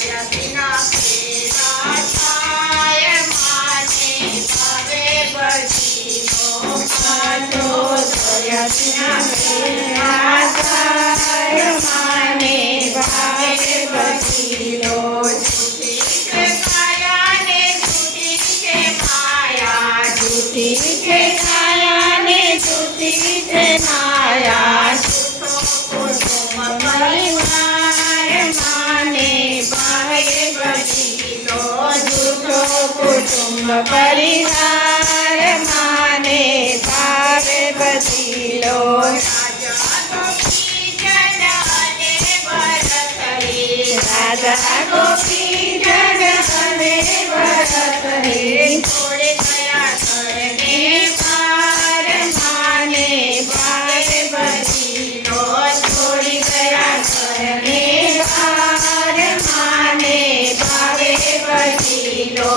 દયાના ફેરા થાય માને ભાવે બધીનો ખાધો દયાના ફેરા થાય માને ભાવે બધીનો જૂઠી છે કાયા ને જૂઠી છે માયા જૂઠી છે કાયા ને જૂઠી છે માયા જૂઠો કુટુંબ પરિવાર માને ભાવે બધીનો જૂઠો કુટુંબ પરિવાર માને ભાવે બધીનો રાજા ગોપી જન અને ભરત હે રાજા ગોપી જન અને ભરત હે છોડે ગયા કરને પાર માને ભાવે બધીનો છોડી ગયા કરને પાર માને ભાવે બધીનો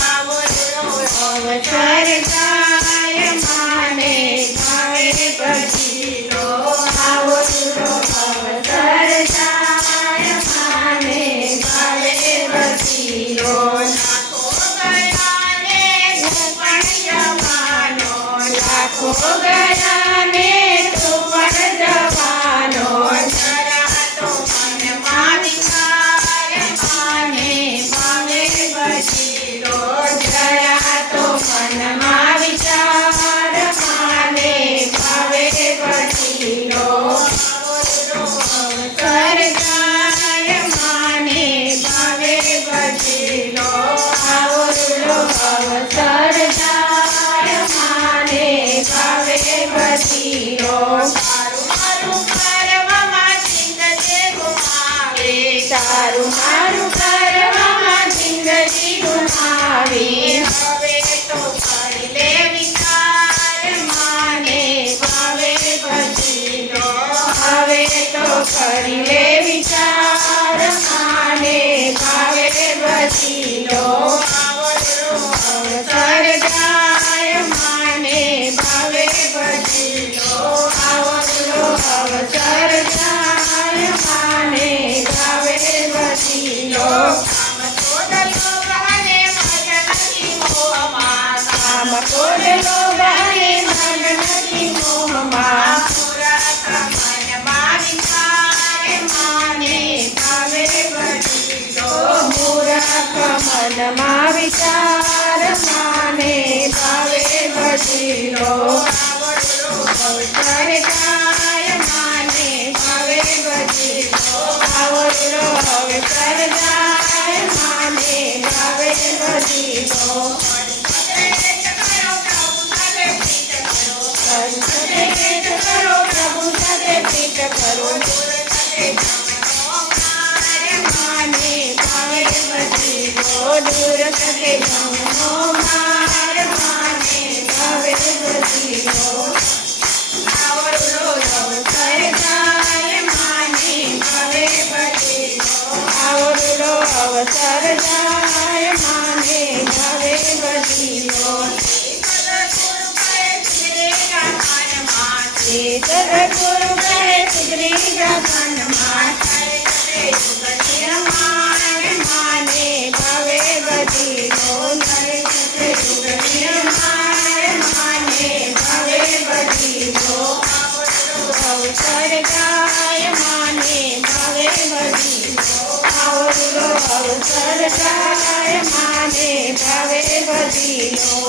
આવડો અવસર જાય માને ભાવે બધીનો આવડો અવસર જાય માને ભાવે બધીનો લાખો ગયા ને તું પણ જવાનો લાખો ગયા ને તું પણ જવાનો જરા તો મનમાં વિચાર માને ભાવે બધીનો જરા તો મનમાં વિચાર માને ભાવે બધીનો અવસર જાય માને ભાવે બધીનો આવડો અવસર જાય માને ભાવે બધીનો તારું મારું કરવામાં જિંદગી ગુમાવે તારું મારું કરવામાં જિંદગી ગુમાવી હવે તો કરી લે વિચાર માને ભાવે બધીનો હવે તો કરી લે વિચાર માને ભાવે બધીનો આવડો અવસર જાય માને ભાવે બધીનો આવડો અવસર જાય માને ભાવે બધીનો કામ છોડલો અને મન નથી મોહમાં કામ છોડલો અને મન નથી મોહમાં મૂરખ મનમાં વિચાર માને ભાવે બધીનો મૂરખ મનમાં વિચાર માને ભાવે બધીનો આવડો અવસર જાય માને ભાવે બધીનો આવડો અવસર જાય માને ભાવે બધીનો સંતેજ કરો પ્રભુ સાથે પ્રીત કરો માને ભાવે બધીનો દૂર શકે જમનો માર માને ભાવે બધીનો આવડો અવસર જાય માને ભાવે બધીનો આવડો અવસર જાય માને ભાવે બધીનો સદગુરુ કહે સુધરી જા મનમાં માને ભાવે બધીનો માને ભાવે બધીનો અવસર જાય માને ભાવે બધીનો આવડો અવસર જાય માને ભાવે બધીનો